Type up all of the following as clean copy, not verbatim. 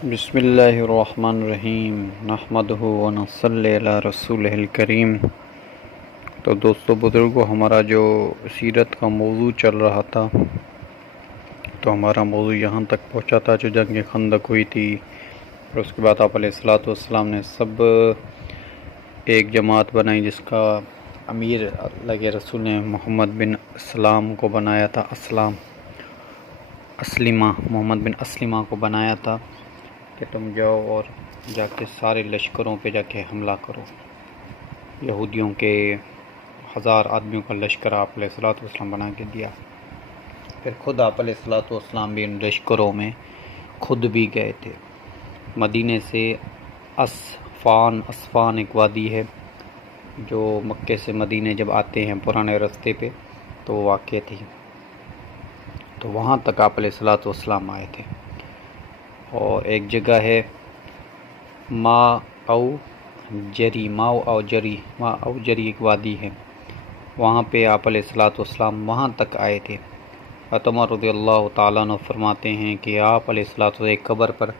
بسم اللہ الرحمن الرحیم نحمدہ ونصلی علی رسولہ الکریم۔ تو دوستو بزرگوں، ہمارا جو سیرت کا موضوع چل رہا تھا، تو ہمارا موضوع یہاں تک پہنچا تھا جو جنگ خندق ہوئی تھی، اور اس کے بعد آپ علیہ الصلوۃ والسلام نے سب ایک جماعت بنائی جس کا امیر اللہ کے رسول نے محمد بن اسلام کو بنایا تھا، محمد بن اسلمہ کو بنایا تھا کہ تم جاؤ اور جا کے سارے لشکروں پہ جا کے حملہ کرو۔ یہودیوں کے 1000 آدمیوں کا لشکر آپ علیہ الصلوۃ والسلام بنا کے دیا۔ پھر خود آپ علیہ الصلوۃ والسلام بھی ان لشکروں میں خود بھی گئے تھے۔ مدینے سے اسفان ایک وادی ہے جو مکے سے مدینے جب آتے ہیں پرانے راستے پہ تو وہ واقع تھی، تو وہاں تک آپ علیہ الصلوۃ والسلام آئے تھے۔ اور ایک جگہ ہے ما او جری ایک وادی ہے، وہاں پہ آپ علیہ الصلوۃ والسلام وہاں تک آئے تھے۔ عمر رضی اللہ تعالیٰ عنہ فرماتے ہیں کہ آپ علیہ الصلوۃ والسلام ایک قبر پر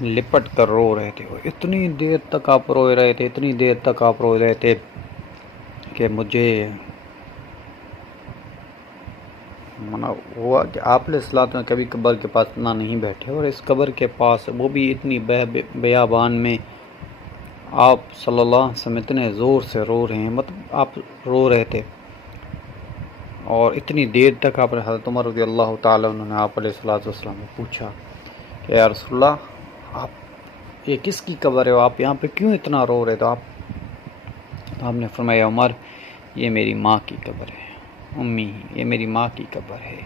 لپٹ کر رو رہے تھے، اور اتنی دیر تک آپ رو رہے تھے کہ مجھے منع ہوا کہ آپ علیہ الصلوۃ میں کبھی قبر کے پاس نہ نہیں بیٹھے، اور اس قبر کے پاس وہ بھی اتنی بیابان میں آپ صلی اللہ علیہ وسلم اتنے زور سے رو رہے ہیں، مطلب آپ رو رہے تھے، اور اتنی دیر تک آپ حضرت عمر رضی اللہ تعالیٰ عنہ نے آپ علیہ الصلوۃ والسلام نے پوچھا کہ یا رسول اللہ، آپ یہ کس کی قبر ہے، آپ یہاں پہ کیوں اتنا رو رہے؟ تو آپ نے فرمایا عمر، یہ میری ماں کی قبر ہے، امی یہ میری ماں کی قبر ہے،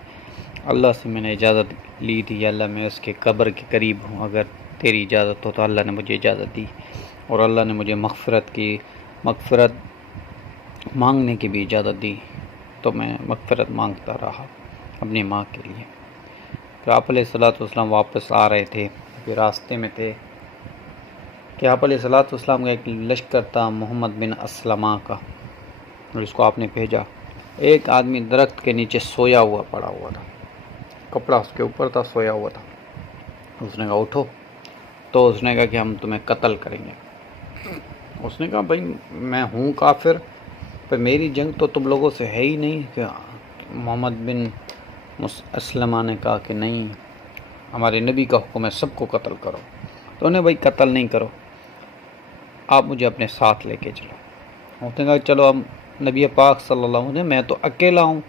اللہ سے میں نے اجازت لی تھی، یا اللہ میں اس کے قبر کے قریب ہوں، اگر تیری اجازت ہو تو اللہ نے مجھے اجازت دی، اور اللہ نے مجھے مغفرت مانگنے کی بھی اجازت دی، تو میں مغفرت مانگتا رہا اپنی ماں کے لیے۔ پھر آپ علیہ الصلوۃ والسلام واپس آ رہے تھے، پھر راستے میں تھے کہ آپ علیہ الصلوۃ والسلام کا ایک لشکر تھا محمد بن اسلمہ کا، جس کو آپ نے بھیجا۔ ایک آدمی درخت کے نیچے سویا ہوا پڑا ہوا تھا، کپڑا اس کے اوپر تھا، سویا ہوا تھا۔ اس نے کہا اٹھو، تو اس نے کہا کہ ہم تمہیں قتل کریں گے۔ اس نے کہا بھائی میں ہوں کافر، پر میری جنگ تو تم لوگوں سے ہے ہی نہیں۔ کہ محمد بن اسلمہ نے کہا کہ نہیں، ہمارے نبی کا حکم ہے سب کو قتل کرو۔ تو انہیں بھائی قتل نہیں کرو، آپ مجھے اپنے ساتھ لے کے چلو۔ اس نے کہا چلو ہم نبی پاک صلی اللہ علیہ وسلم، میں تو اکیلا ہوں۔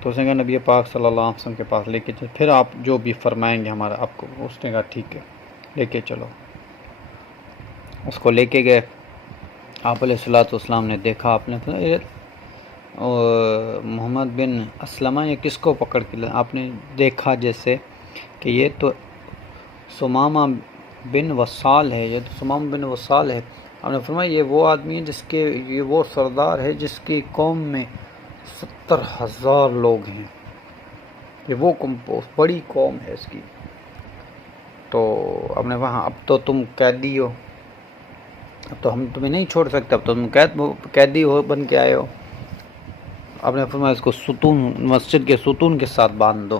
تو اس نے کہا نبی پاک صلی اللہ علیہ وسلم کے پاس لے کے چلو، پھر آپ جو بھی فرمائیں گے ہمارا آپ کو۔ اس نے کہا ٹھیک ہے، لے کے چلو۔ اس کو لے کے گئے۔ آپ علیہ الصلوۃ والسلام نے دیکھا، آپ نے محمد بن اسلمہ یہ کس کو پکڑ کے آپ نے دیکھا جیسے کہ یہ تو سمامہ بن وصال ہے، یہ تو سمامہ بن وصال ہے۔ آپ نے فرمایا یہ وہ آدمی ہے یہ وہ سردار ہے جس کی قوم میں 70,000 لوگ ہیں، یہ وہ بڑی قوم ہے اس کی۔ تو اب نے وہاں اب تو تم قیدی ہو، اب تو ہم تمہیں نہیں چھوڑ سکتے، اب تو تم قیدی ہو بن کے آئے ہو۔ آپ نے فرمایا اس کو مسجد کے ستون کے ساتھ باندھ دو۔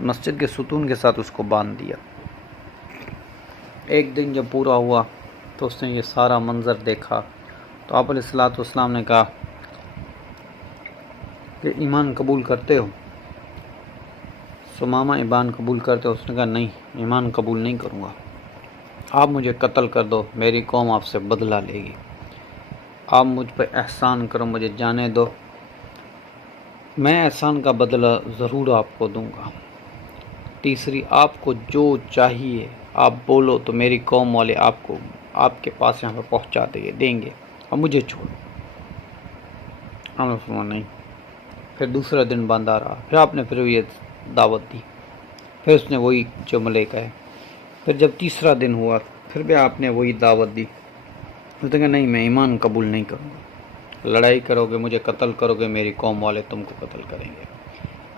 مسجد کے ستون کے ساتھ اس کو باندھ دیا۔ ایک دن جب پورا ہوا تو اس نے یہ سارا منظر دیکھا، تو آپ علیہ الصلوۃ والسلام نے کہا کہ ایمان قبول کرتے ہو؟ سمامہ ایمان قبول کرتے ہو؟ اس نے کہا نہیں، ایمان قبول نہیں کروں گا، آپ مجھے قتل کر دو، میری قوم آپ سے بدلہ لے گی، آپ مجھ پہ احسان کرو، مجھے جانے دو، میں احسان کا بدلہ ضرور آپ کو دوں گا۔ تیسری، آپ کو جو چاہیے آپ بولو تو میری قوم والے آپ کے پاس یہاں پہ پہنچا دیں گے، اور مجھے چھوڑو۔ ہم نے فرمایا نہیں۔ پھر دوسرا دن باندھا رہا، پھر آپ نے یہ دعوت دی، پھر اس نے وہی جملے کہے۔ پھر جب تیسرا دن ہوا پھر بھی آپ نے وہی دعوت دی۔ اس نے کہا نہیں، میں ایمان قبول نہیں کروں گا، لڑائی کرو گے مجھے قتل کرو گے، میری قوم والے تم کو قتل کریں گے،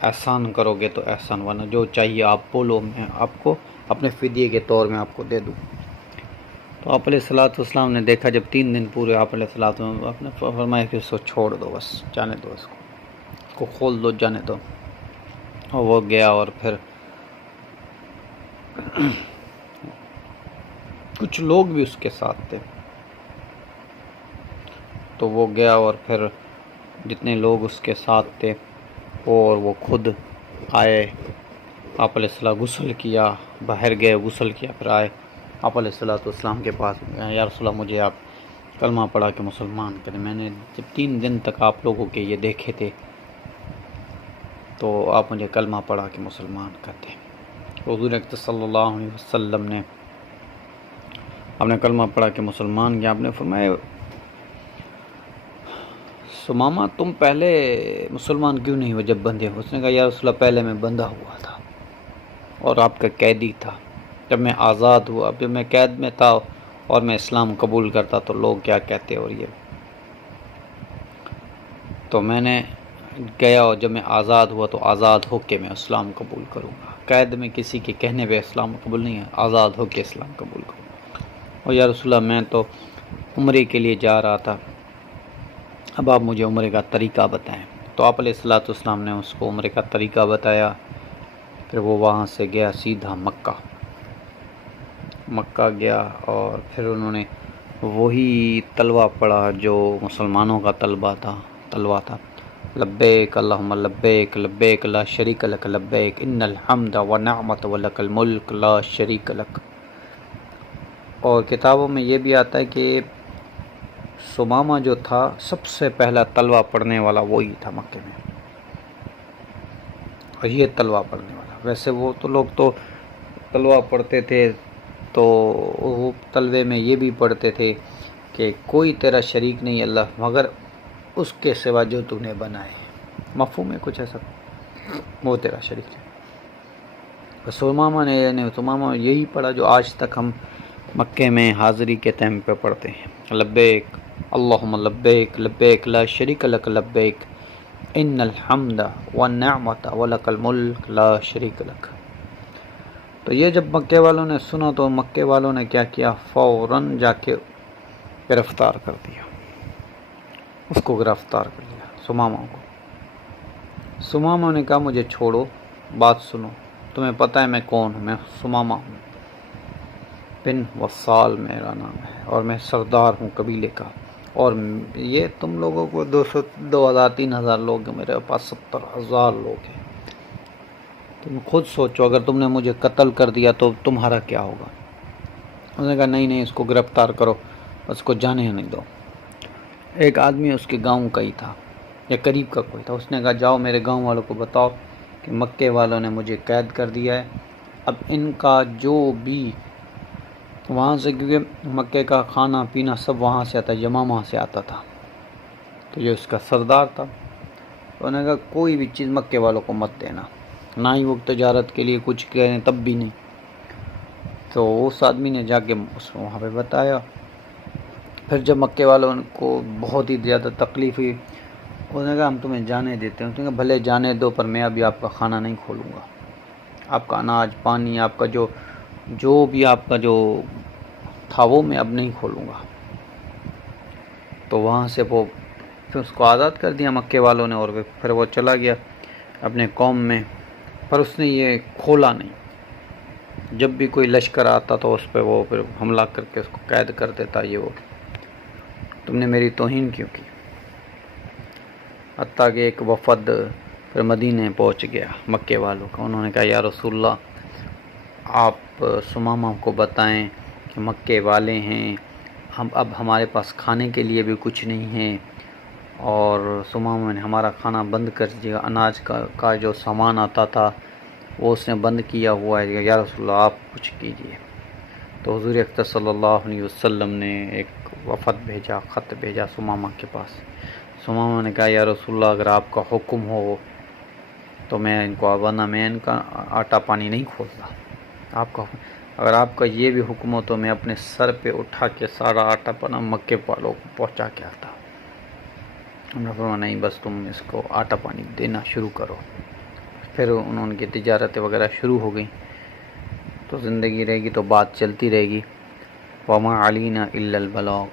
احسان کرو گے تو احسان، ورنہ جو چاہیے آپ بولو، میں آپ کو اپنے فدیے کے طور میں آپ کو دے دوں۔ تو آپ علیہ الصلوۃ والسلام نے دیکھا جب 3 دن پورے آپ علیہ الصلوۃ والسلام آپ نے فرمایا کہ اس کو چھوڑ دو، بس جانے دو، اس کو کھول دو، جانے دو۔ اور وہ گیا، اور پھر کچھ لوگ بھی اس کے ساتھ تھے، تو وہ گیا اور پھر جتنے لوگ اس کے ساتھ تھے اور وہ خود آئے، آپ علیہ السلام غسل کیا، باہر گئے غسل کیا، پھر آئے آپ علیہ السلام کے پاس، یا رسول اللہ مجھے آپ کلمہ پڑھا کے مسلمان کریں، میں نے جب 3 دن تک آپ لوگوں کے یہ دیکھے تھے تو آپ مجھے کلمہ پڑھا کے مسلمان کرتے۔ حضور اکرم صلی اللہ علیہ وسلم نے آپ نے کلمہ پڑھا کے مسلمان کیا، آپ نے فرمایا سمامہ تم پہلے مسلمان کیوں نہیں ہوئے جب بندے ہو؟ اس نے کہا یا رسول اللہ پہلے میں بندہ ہوا تھا اور آپ کا قیدی تھا، جب میں آزاد ہوا، جب میں قید میں تھا اور میں اسلام قبول کرتا تو لوگ کیا کہتے، اور یہ تو میں نے گیا اور جب میں آزاد ہوا تو آزاد ہو کے میں اسلام قبول کروں گا، قید میں کسی کے کہنے پہ اسلام قبول نہیں ہے، آزاد ہو کے اسلام قبول کروں گا۔ اور یا رسول اللہ میں تو عمرے کے لیے جا رہا تھا، اب آپ مجھے عمرے کا طریقہ بتائیں۔ تو آپ علیہ السلام نے اس کو عمرے کا طریقہ بتایا، پھر وہ وہاں سے گیا سیدھا مکہ گیا، اور پھر انہوں نے وہی تلوہ پڑھا جو مسلمانوں کا تلوہ تھا، لبیک اللہم لبیک لبیک لا شریک لک لبیک ان الحمد والنعمت ولک الملک لا شریک لک۔ اور کتابوں میں یہ بھی آتا ہے کہ سمامہ جو تھا سب سے پہلا تلوہ پڑھنے والا وہی تھا مکے میں، اور یہ تلوہ پڑھنے والا، ویسے وہ تو لوگ تو تلوہ پڑھتے تھے تو وہ تلوے میں یہ بھی پڑھتے تھے کہ کوئی تیرا شریک نہیں اللہ مگر اس کے سوا جو تو نے بنائے، مفہوم میں کچھ ایسا وہ تیرا شریک ہے۔ سمامہ نے یہی پڑھا جو آج تک ہم مکے میں حاضری کے ٹائم پہ پڑھتے ہیں، لبیک اللہم لبیک لبیک لا شریک لک لبیک ان الحمد والنعمت ولک الملک لا شریک لک۔ تو یہ جب مکے والوں نے سنا تو مکے والوں نے کیا کیا، فوراً جا کے گرفتار کر دیا، اس کو گرفتار کر لیا سمامہ کو۔ سمامہ نے کہا مجھے چھوڑو، بات سنو، تمہیں پتہ ہے میں کون ہوں، میں سمامہ ہوں، بن وصال میرا نام ہے، اور میں سردار ہوں قبیلے کا، اور یہ تم لوگوں کو 2000 3000 لوگ ہیں، میرے پاس 70,000 لوگ ہیں، تم خود سوچو اگر تم نے مجھے قتل کر دیا تو تمہارا کیا ہوگا؟ اس نے کہا نہیں اس کو گرفتار کرو، اس کو جانے نہیں دو۔ ایک آدمی اس کے گاؤں کا ہی تھا یا قریب کا کوئی تھا، اس نے کہا جاؤ میرے گاؤں والوں کو بتاؤ کہ مکے والوں نے مجھے قید کر دیا ہے، اب ان کا جو بھی وہاں سے، کیونکہ مکے کا کھانا پینا سب وہاں سے آتا، یمامہ سے آتا تھا، تو یہ اس کا سردار تھا، تو انہوں نے کہا کوئی بھی چیز مکے والوں کو مت دینا، نہ ہی وہ تجارت کے لیے کچھ کہیں تب بھی نہیں۔ تو اس آدمی نے جا کے اس کو وہاں پہ بتایا، پھر جب مکے والوں کو بہت ہی زیادہ تکلیف ہوئی، انہوں نے کہا ہم تمہیں جانے دیتے ہیں، انہوں نے کہا بھلے جانے دو پر میں ابھی آپ کا کھانا نہیں کھولوں گا، آپ کا اناج پانی آپ کا جو بھی آپ کا جو تھا وہ میں اب نہیں کھولوں گا۔ تو وہاں سے وہ پھر اس کو آزاد کر دیا مکے والوں نے، اور پھر وہ چلا گیا اپنے قوم میں، پر اس نے یہ کھولا نہیں، جب بھی کوئی لشکر آتا تو اس پہ وہ پھر حملہ کر کے اس کو قید کر دیتا، یہ وہ تم نے میری توہین کیوں کی۔ حتیٰ کہ ایک وفد پھر مدینے پہنچ گیا مکے والوں کا، انہوں نے کہا یا رسول اللہ آپ سمامہ کو بتائیں کہ مکے والے ہیں، اب ہمارے پاس کھانے کے لیے بھی کچھ نہیں ہے، اور سمامہ نے ہمارا کھانا بند کر دیا، اناج کا جو سامان آتا تھا وہ اس نے بند کیا ہوا ہے، یا رسول اللہ آپ کچھ کیجیے۔ تو حضور اکرم صلی اللہ علیہ وسلم نے ایک وفد بھیجا، خط بھیجا سمامہ کے پاس۔ سمامہ نے کہا یا رسول اللہ اگر آپ کا حکم ہو تو میں ان کو، ورنہ میں ان کا آٹا پانی نہیں کھولتا، آپ کا اگر آپ کا یہ بھی حکم ہو تو میں اپنے سر پہ اٹھا کے سارا آٹا پانا مکے والوں کو پہنچا کے آتا۔ ہم نے فرمایا نہیں بس تم اس کو آٹا پانی دینا شروع کرو۔ پھر انہوں کی تجارت وغیرہ شروع ہو گئی، تو زندگی رہے گی تو بات چلتی رہے گی۔ وما علینا الا البلاغ،